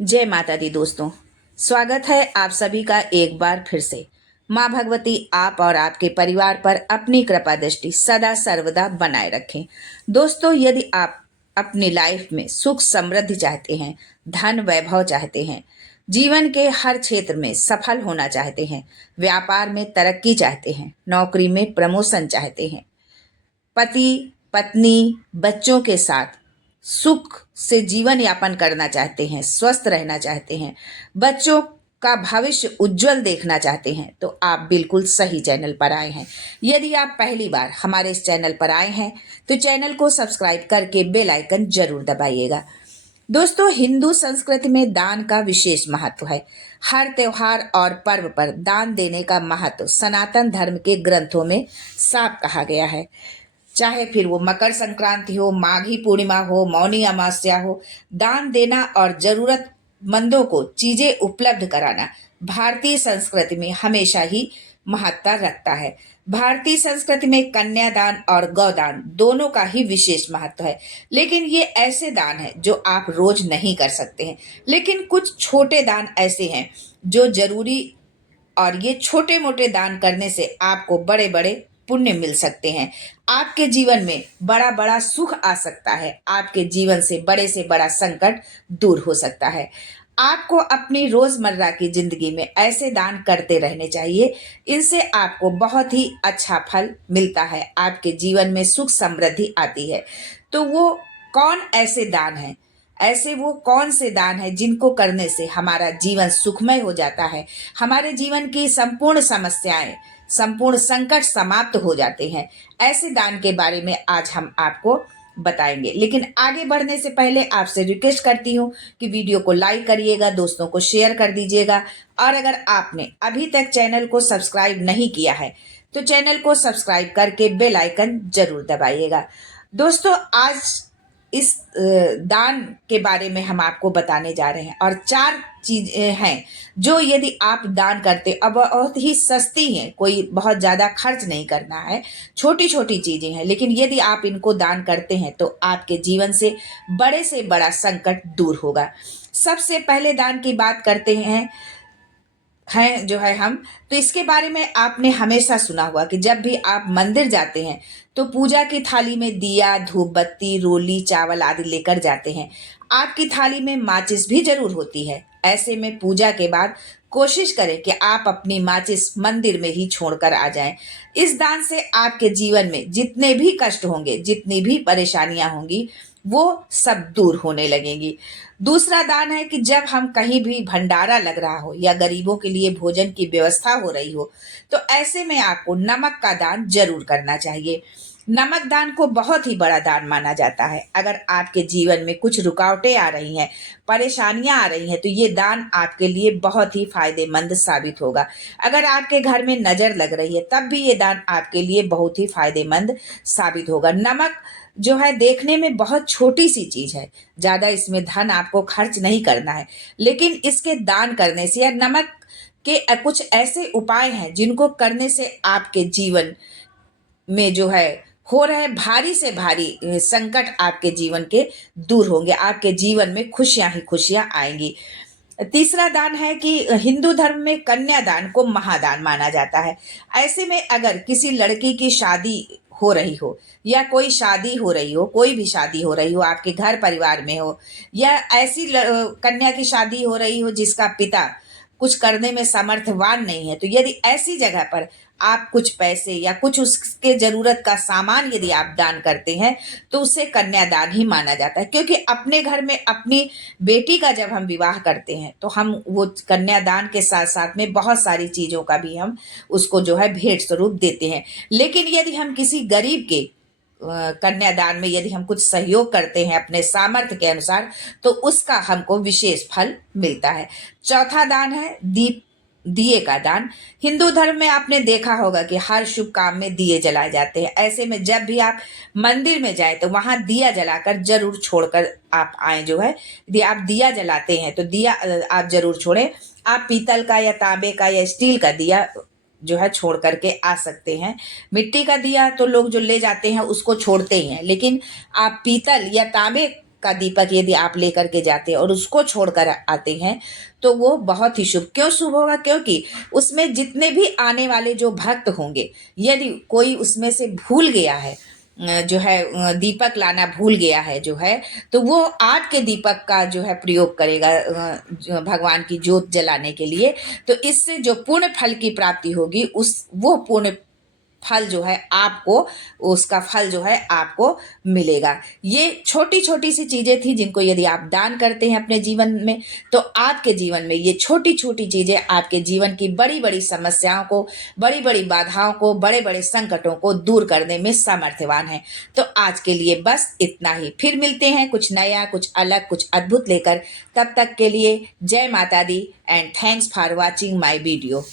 जय माता दी दोस्तों। स्वागत है आप सभी का एक बार फिर से। माँ भगवती आप और आपके परिवार पर अपनी कृपा दृष्टि सदा सर्वदा बनाए रखें। दोस्तों, यदि आप अपनी लाइफ में सुख समृद्धि चाहते हैं, धन वैभव चाहते हैं, जीवन के हर क्षेत्र में सफल होना चाहते हैं, व्यापार में तरक्की चाहते हैं, नौकरी में प्रमोशन चाहते हैं, पति पत्नी बच्चों के साथ सुख से जीवन यापन करना चाहते हैं, स्वस्थ रहना चाहते हैं, बच्चों का भविष्य उज्जवल देखना चाहते हैं, तो आप बिल्कुल सही चैनल पर आए हैं। यदि आप पहली बार हमारे इस चैनल पर आए हैं तो चैनल को सब्सक्राइब करके बेल आइकन जरूर दबाइएगा। दोस्तों, हिंदू संस्कृति में दान का विशेष महत्व है। हर त्योहार और पर्व पर दान देने का महत्व सनातन धर्म के ग्रंथों में साफ कहा गया है। चाहे फिर वो मकर संक्रांति हो, माघी पूर्णिमा हो, मौनी अमावस्या हो, दान देना और जरूरतमंदों को चीजें उपलब्ध कराना भारतीय संस्कृति में हमेशा ही महत्ता रखता है। भारतीय संस्कृति में कन्यादान और गौदान दोनों का ही विशेष महत्व है। लेकिन ये ऐसे दान है जो आप रोज नहीं कर सकते हैं। लेकिन कुछ छोटे दान ऐसे हैं जो जरूरी, और ये छोटे मोटे दान करने से आपको बड़े बड़े पुण्य मिल सकते हैं। आपके जीवन में बड़ा बड़ा सुख आ सकता है। आपके जीवन से बड़ा संकट दूर हो सकता है। आपको अपनी रोजमर्रा की जिंदगी में ऐसे दान करते रहने चाहिए। इनसे आपको बहुत ही अच्छा फल मिलता है। आपके जीवन में सुख समृद्धि आती है। तो वो कौन ऐसे दान है, ऐसे वो कौन से दान है जिनको करने से हमारा जीवन सुखमय हो जाता है, हमारे जीवन की संपूर्ण समस्याएं, संपूर्ण संकट समाप्त हो जाते हैं। ऐसे दान के बारे में आज हम आपको बताएंगे। लेकिन आगे बढ़ने से पहले आपसे रिक्वेस्ट करती हूँ कि वीडियो को लाइक करिएगा, दोस्तों को शेयर कर दीजिएगा, और अगर आपने अभी तक चैनल को सब्सक्राइब नहीं किया है तो चैनल को सब्सक्राइब करके बेल आइकन जरूर दबाइएगा। दोस्तों, आज इस दान के बारे में हम आपको बताने जा रहे हैं, और 4 चीजें हैं जो यदि आप दान करते, अब बहुत ही सस्ती हैं, कोई बहुत ज्यादा खर्च नहीं करना है, छोटी छोटी चीजें हैं, लेकिन यदि आप इनको दान करते हैं तो आपके जीवन से बड़ा संकट दूर होगा। सबसे पहले दान की बात करते हैं जो है हम, तो इसके बारे में आपने हमेशा सुना हुआ कि जब भी आप मंदिर जाते हैं तो पूजा की थाली में दिया, धूप बत्ती, रोली, चावल आदि लेकर जाते हैं। आपकी थाली में माचिस भी जरूर होती है। ऐसे में पूजा के बाद कोशिश करें कि आप अपनी माचिस मंदिर में ही छोड़कर आ जाएं। इस दान से आपके जीवन में जितने भी कष्ट होंगे, जितनी भी परेशानियां होंगी, वो सब दूर होने लगेंगी। दूसरा दान है कि जब हम कहीं भी भंडारा लग रहा हो या गरीबों के लिए भोजन की व्यवस्था हो रही हो, तो ऐसे में आपको नमक का दान जरूर करना चाहिए। नमक दान को बहुत ही बड़ा दान माना जाता है। अगर आपके जीवन में कुछ रुकावटें आ रही हैं, परेशानियां आ रही हैं, तो ये दान आपके लिए बहुत ही फायदेमंद साबित होगा। अगर आपके घर में नजर लग रही है तब भी ये दान आपके लिए बहुत ही फायदेमंद साबित होगा। नमक जो है देखने में बहुत छोटी सी चीज है, ज्यादा इसमें धन आपको खर्च नहीं करना है, लेकिन इसके दान करने से, या नमक के कुछ ऐसे उपाय हैं जिनको करने से आपके जीवन में जो है हो रहे भारी से भारी संकट आपके जीवन के दूर होंगे। आपके जीवन में खुशियां ही खुशियां आएंगी। तीसरा दान है कि हिंदू धर्म में कन्यादान को महादान माना जाता है। ऐसे में अगर किसी लड़की की शादी हो रही हो, या कोई शादी हो रही हो, कोई भी शादी हो रही हो, आपके घर परिवार में हो, या ऐसी कन्या की शादी हो रही हो जिसका पिता कुछ करने में समर्थवान नहीं है, तो यदि ऐसी जगह पर आप कुछ पैसे या कुछ उसके जरूरत का सामान यदि आप दान करते हैं तो उसे कन्यादान ही माना जाता है। क्योंकि अपने घर में अपनी बेटी का जब हम विवाह करते हैं तो हम वो कन्यादान के साथ साथ में बहुत सारी चीजों का भी हम उसको जो है भेंट स्वरूप देते हैं। लेकिन यदि हम किसी गरीब के कन्यादान में यदि हम कुछ सहयोग करते हैं अपने सामर्थ्य के अनुसार, तो उसका हमको विशेष फल मिलता है। चौथा दान है दिए का दान। हिंदू धर्म में आपने देखा होगा कि हर शुभ काम में दिए जलाए जाते हैं। ऐसे में जब भी आप मंदिर में जाए तो वहां दिया जलाकर जरूर छोड़कर आप आए। जो है, यदि आप दिया जलाते हैं तो दिया आप जरूर छोड़ें। आप पीतल का या तांबे का या स्टील का दिया जो है छोड़ करके आ सकते हैं। मिट्टी का दिया तो लोग जो ले जाते हैं उसको छोड़ते ही हैं, लेकिन आप पीतल या तांबे का दीपक यदि आप लेकर के जाते हैं और उसको छोड़कर आते हैं तो वो बहुत ही शुभ। क्यों शुभ होगा? क्योंकि उसमें जितने भी आने वाले जो भक्त होंगे, यदि कोई उसमें से भूल गया है, जो है दीपक लाना भूल गया है जो है, तो वो आग के दीपक का जो है प्रयोग करेगा जो भगवान की जोत जलाने के लिए। तो इससे जो पुण्य फल की प्राप्ति होगी, उस वो पुण्य फल जो है आपको, उसका फल जो है आपको मिलेगा। ये छोटी छोटी सी चीजें थी जिनको यदि आप दान करते हैं अपने जीवन में, तो आपके जीवन में ये छोटी छोटी चीजें आपके जीवन की बड़ी बड़ी समस्याओं को, बड़ी बड़ी बाधाओं को, बड़े बड़े संकटों को दूर करने में सामर्थ्यवान है। तो आज के लिए बस इतना ही। फिर मिलते हैं कुछ नया, कुछ अलग, कुछ अद्भुत लेकर। तब तक के लिए जय माता दी and thanks for watching my video.